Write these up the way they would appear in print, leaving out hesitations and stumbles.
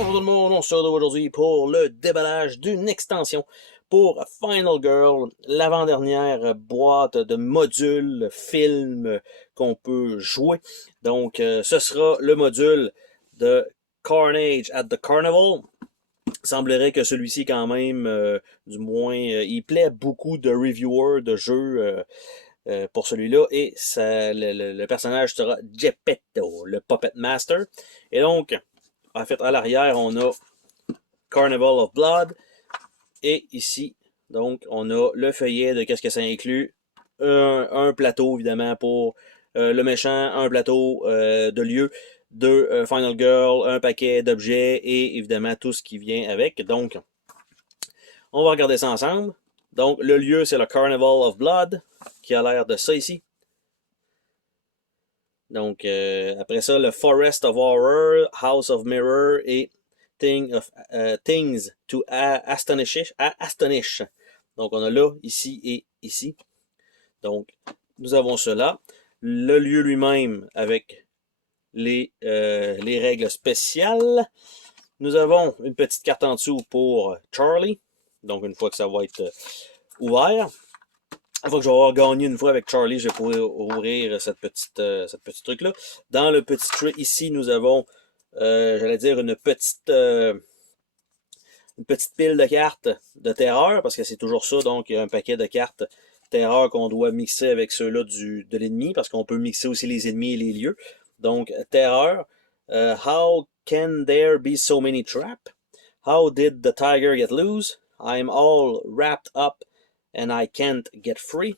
Bonjour tout le monde, on se retrouve aujourd'hui pour le déballage d'une extension pour Final Girl, l'avant-dernière boîte de modules film qu'on peut jouer. Donc, ce sera le module de Carnage at the Carnival. Il semblerait que celui-ci, quand même, du moins, il plaît beaucoup de reviewers de jeux pour celui-là. Et le personnage sera Geppetto, le Puppet Master. Et donc, en fait, à l'arrière, on a Carnival of Blood. Et ici, donc, on a le feuillet de qu'est-ce que ça inclut. Un plateau, évidemment, pour le méchant, un plateau de lieu, deux Final Girl, un paquet d'objets et évidemment tout ce qui vient avec. Donc, on va regarder ça ensemble. Donc, le lieu, c'est le Carnival of Blood, qui a l'air de ça ici. Donc, après ça, le Forest of Horror, House of Mirror et Things to Astonish. Donc, on a là, ici et ici. Donc, nous avons cela. Le lieu lui-même avec les règles spéciales. Nous avons une petite carte en dessous pour Charlie. Donc, une fois que ça va être ouvert. Une fois que je vais avoir gagné une fois avec Charlie, je vais pouvoir ouvrir cette petite truc-là. Dans le petit tray ici, nous avons, j'allais dire, une petite pile de cartes de terreur, parce que c'est toujours ça. Donc, il y a un paquet de cartes terreur qu'on doit mixer avec ceux-là de l'ennemi, parce qu'on peut mixer aussi les ennemis et les lieux. Donc, terreur. How can there be so many traps? How did the tiger get loose? I'm all wrapped up and I can't get free.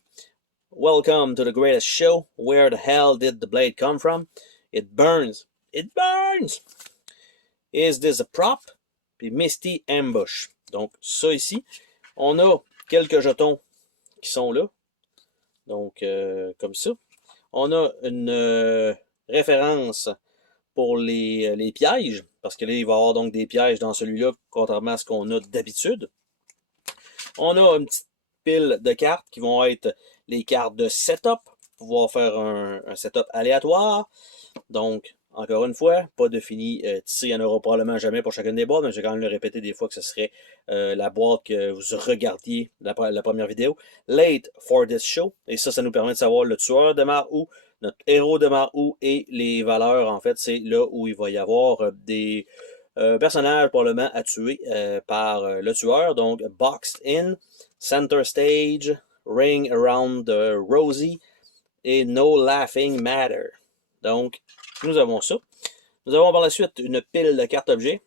Welcome to the greatest show. Where the hell did the blade come from? It burns. It burns! Is this a prop? Puis Misty Ambush. Donc, ça ici. On a quelques jetons qui sont là. Donc, comme ça. On a une référence pour les pièges. Parce que là, il va y avoir donc des pièges dans celui-là, contrairement à ce qu'on a d'habitude. On a une petite pile de cartes qui vont être les cartes de setup, pour pouvoir faire un setup aléatoire. Donc, encore une fois, pas de fini tissé, il n'y en aura probablement jamais pour chacune des boîtes, mais je vais quand même le répéter des fois que ce serait la boîte que vous regardiez la première vidéo. Late for this show, et ça nous permet de savoir le tueur de Marou, notre héros de Marou et les valeurs, en fait, c'est là où il va y avoir des personnages probablement à tuer par le tueur. Donc, Boxed In, Center Stage, Ring Around the Rosie et No Laughing Matter. Donc, nous avons ça. Nous avons par la suite une pile de cartes objets,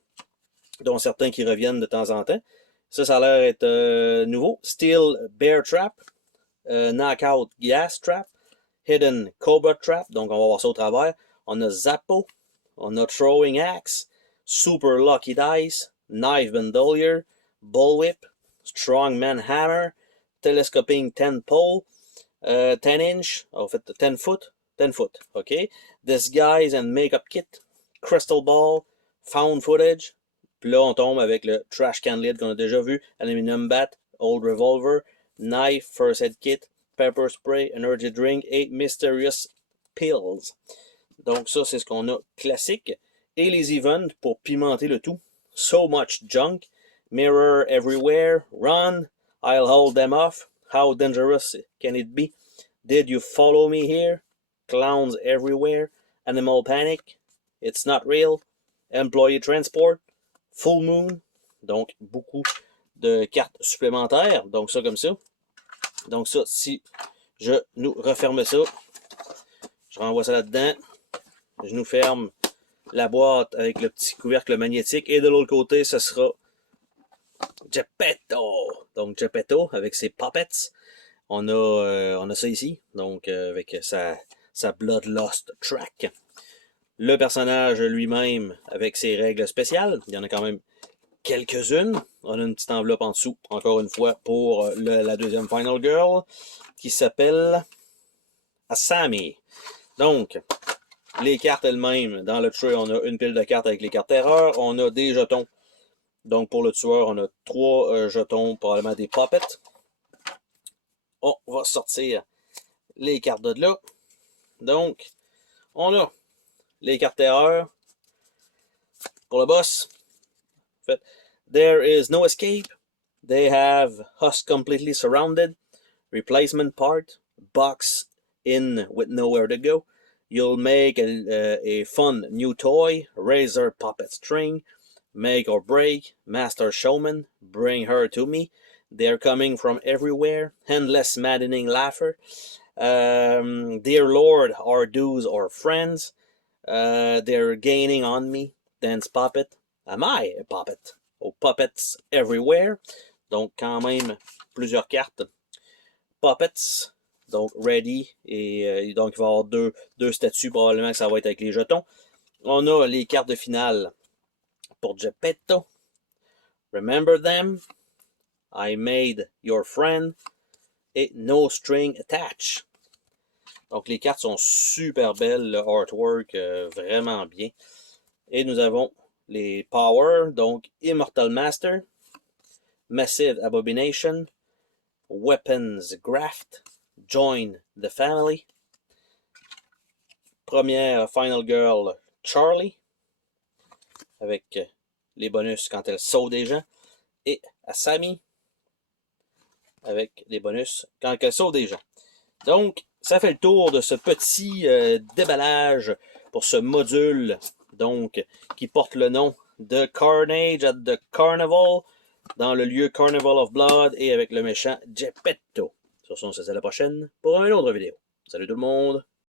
dont certains qui reviennent de temps en temps. Ça a l'air d'être nouveau. Steel Bear Trap, Knockout Gas Trap, Hidden Cobra Trap, donc on va voir ça au travers. On a Zappo, on a Throwing Axe, Super Lucky Dice, Knife Bandolier, Bullwhip, Strongman Hammer, Telescoping 10 Pole, 10 inch, en fait 10 foot, 10 foot, ok. Disguise and Makeup Kit, Crystal Ball, Found Footage. Puis là, on tombe avec le Trash Can Lid qu'on a déjà vu, Aluminum Bat, Old Revolver, Knife, First Aid Kit, Pepper Spray, Energy Drink et Mysterious Pills. Donc ça, c'est ce qu'on a classique. Et les events pour pimenter le tout. So Much Junk, Mirror Everywhere, Run, I'll Hold Them Off, How Dangerous Can It Be, Did You Follow Me Here, Clowns Everywhere, Animal Panic, It's Not Real, Employee Transport, Full Moon. Donc beaucoup de cartes supplémentaires. Donc ça comme ça. Donc ça, si je nous referme ça, je renvoie ça là-dedans, je nous ferme la boîte avec le petit couvercle magnétique et de l'autre côté, ce sera Geppetto. Donc Geppetto avec ses puppets. On a ça ici, donc avec sa Bloodlust Track. Le personnage lui-même avec ses règles spéciales. Il y en a quand même quelques-unes. On a une petite enveloppe en dessous, encore une fois, pour la deuxième Final Girl, qui s'appelle Asami. Donc, les cartes elles-mêmes, dans le tray, on a une pile de cartes avec les cartes terreur. On a des jetons. Donc, pour le tueur, on a 3 jetons, probablement des puppets. On va sortir les cartes de là. Donc, on a les cartes terreur pour le boss. fait, there is no escape. They have us completely surrounded. Replacement part, box in with nowhere to go. You'll make a fun new toy, razor puppet string, make or break, master showman, bring her to me. They're coming from everywhere, endless maddening laughter. Dear Lord, our dues or friends, they're gaining on me. Dance puppet, am I a puppet? Oh, puppets everywhere. Donc, quand même, plusieurs cartes. Puppets, donc ready, et donc il va y avoir deux statues, probablement que ça va être avec les jetons. On a les cartes de finale pour Geppetto. Remember them, I made your friend, et no string attached. Donc les cartes sont super belles, le artwork vraiment bien. Et nous avons les Power, donc Immortal Master, Massive Abomination, Weapons Graft, Join the Family, première Final Girl Charlie, avec les bonus quand elle sauve des gens, et Asami, avec les bonus quand elle sauve des gens. Donc, ça fait le tour de ce petit déballage pour ce module, donc, qui porte le nom de Carnage at the Carnival, dans le lieu Carnival of Blood, et avec le méchant Geppetto. Sur ce, on se dit à la prochaine pour une autre vidéo. Salut tout le monde!